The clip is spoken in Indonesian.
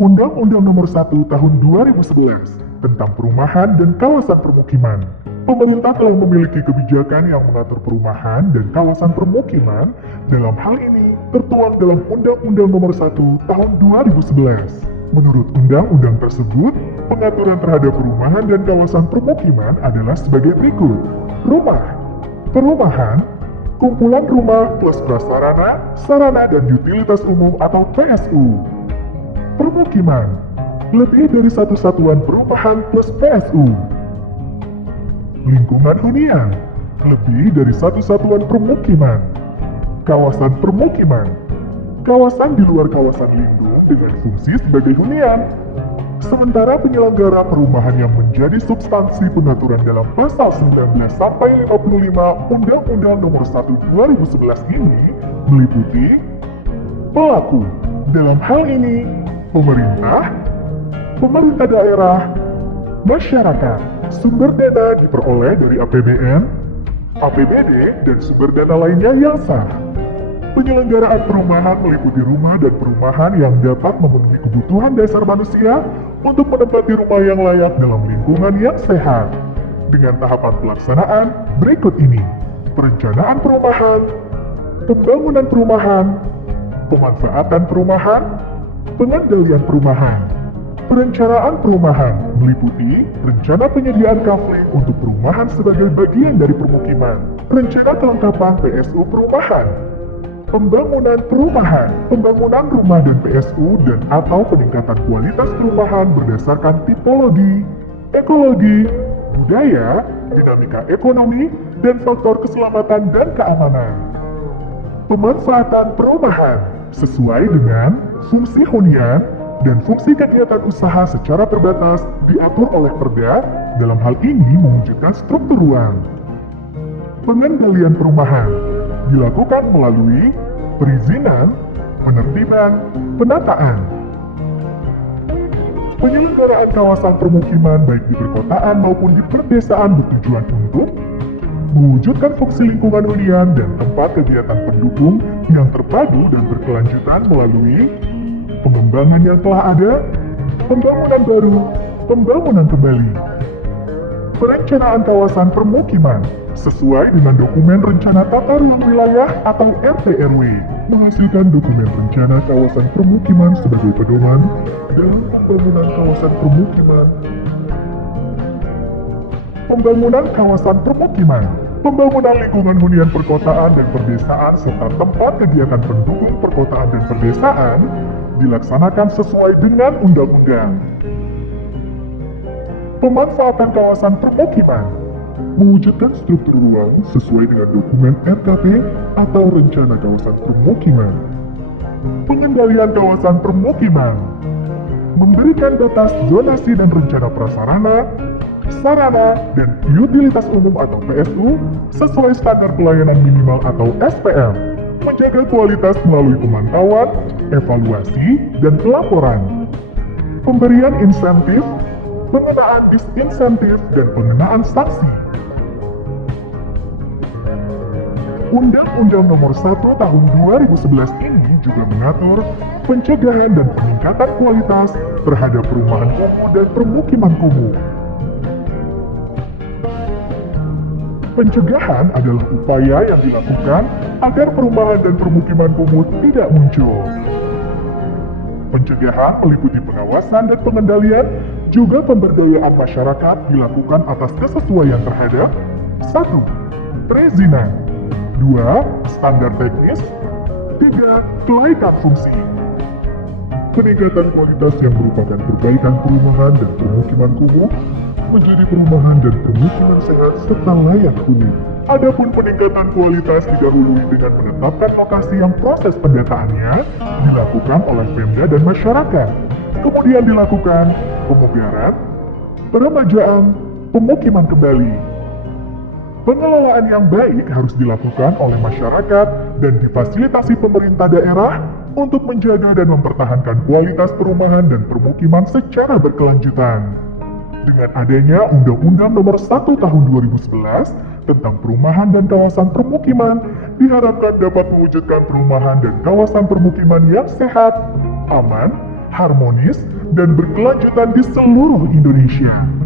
Undang-Undang Nomor 1 Tahun 2011 tentang Perumahan dan Kawasan Permukiman. Pemerintah telah memiliki kebijakan yang mengatur perumahan dan kawasan permukiman. Dalam hal ini tertuang dalam Undang-Undang Nomor 1 Tahun 2011. Menurut undang-undang tersebut, pengaturan terhadap perumahan dan kawasan permukiman adalah sebagai berikut. Rumah, perumahan, kumpulan rumah plus prasarana, sarana dan utilitas umum atau PSU. Permukiman, lebih dari satu satuan perumahan plus PSU. Lingkungan hunian, lebih dari satu satuan permukiman. Kawasan permukiman, kawasan di luar kawasan lindung dengan fungsi sebagai hunian. Sementara penyelenggara perumahan yang menjadi substansi pengaturan dalam pasal 19 sampai 55 Undang-Undang Nomor 1 2011 ini meliputi pelaku. Dalam hal ini, pemerintah daerah, masyarakat. Sumber dana diperoleh dari APBN, APBD, dan sumber dana lainnya yang sah. Penyelenggaraan perumahan meliputi rumah dan perumahan yang dapat memenuhi kebutuhan dasar manusia untuk menempati rumah yang layak dalam lingkungan yang sehat. Dengan tahapan pelaksanaan berikut ini: perencanaan perumahan, pembangunan perumahan, pemanfaatan perumahan, pengendalian perumahan. Perencanaan perumahan meliputi rencana penyediaan kafling untuk perumahan sebagai bagian dari permukiman, rencana kelengkapan PSU perumahan, pembangunan perumahan, pembangunan rumah dan PSU dan atau peningkatan kualitas perumahan berdasarkan tipologi, ekologi, budaya, dinamika ekonomi, dan faktor keselamatan dan keamanan. Pemanfaatan perumahan sesuai dengan fungsi hunian dan fungsi kegiatan usaha secara terbatas diatur oleh Perda, dalam hal ini mewujudkan struktur ruang. Pengendalian perumahan dilakukan melalui perizinan, penertiban, penataan. Penyelenggaraan kawasan permukiman baik di perkotaan maupun di perdesaan bertujuan untuk mewujudkan fungsi lingkungan hunian dan tempat kegiatan pendukung yang terpadu dan berkelanjutan melalui pengembangan yang telah ada, pembangunan baru, pembangunan kembali. Perencanaan kawasan permukiman sesuai dengan dokumen rencana tata ruang wilayah atau RTRW, menghasilkan dokumen rencana kawasan permukiman sebagai pedoman dalam pembangunan kawasan permukiman. Pembangunan kawasan permukiman, pembangunan lingkungan hunian perkotaan dan perdesaan serta tempat kegiatan pendukung perkotaan dan perdesaan dilaksanakan sesuai dengan undang-undang. Pemanfaatan kawasan permukiman mewujudkan struktur ruang sesuai dengan dokumen RKP atau rencana kawasan permukiman. Pengendalian kawasan permukiman memberikan batas zonasi dan rencana prasarana, sarana, dan utilitas umum atau PSU sesuai standar pelayanan minimal atau SPM, menjaga kualitas melalui pemantauan, evaluasi, dan pelaporan. Pemberian insentif, pengenaan disinsentif, dan pengenaan sanksi. Undang-Undang Nomor 1 Tahun 2011 ini juga mengatur pencegahan dan peningkatan kualitas terhadap perumahan kumuh dan permukiman kumuh. Pencegahan adalah upaya yang dilakukan agar perumahan dan permukiman kumuh tidak muncul. Pencegahan meliputi pengawasan dan pengendalian, juga pemberdayaan masyarakat dilakukan atas kesesuaian terhadap 1. Perizinan, 2. Standar teknis, 3. Kelaikan fungsi. Peningkatan kualitas yang merupakan perbaikan perumahan dan permukiman kumuh menjadi perumahan dan permukiman sehat serta layak huni. Adapun peningkatan kualitas didahului dengan menetapkan lokasi yang proses pendataannya dilakukan oleh Pemda dan masyarakat. Kemudian dilakukan pemugaran, peremajaan, pemukiman kembali. Pengelolaan yang baik harus dilakukan oleh masyarakat dan difasilitasi pemerintah daerah untuk menjaga dan mempertahankan kualitas perumahan dan permukiman secara berkelanjutan. Dengan adanya Undang-Undang Nomor 1 Tahun 2011 tentang perumahan dan kawasan permukiman, diharapkan dapat mewujudkan perumahan dan kawasan permukiman yang sehat, aman, harmonis, dan berkelanjutan di seluruh Indonesia.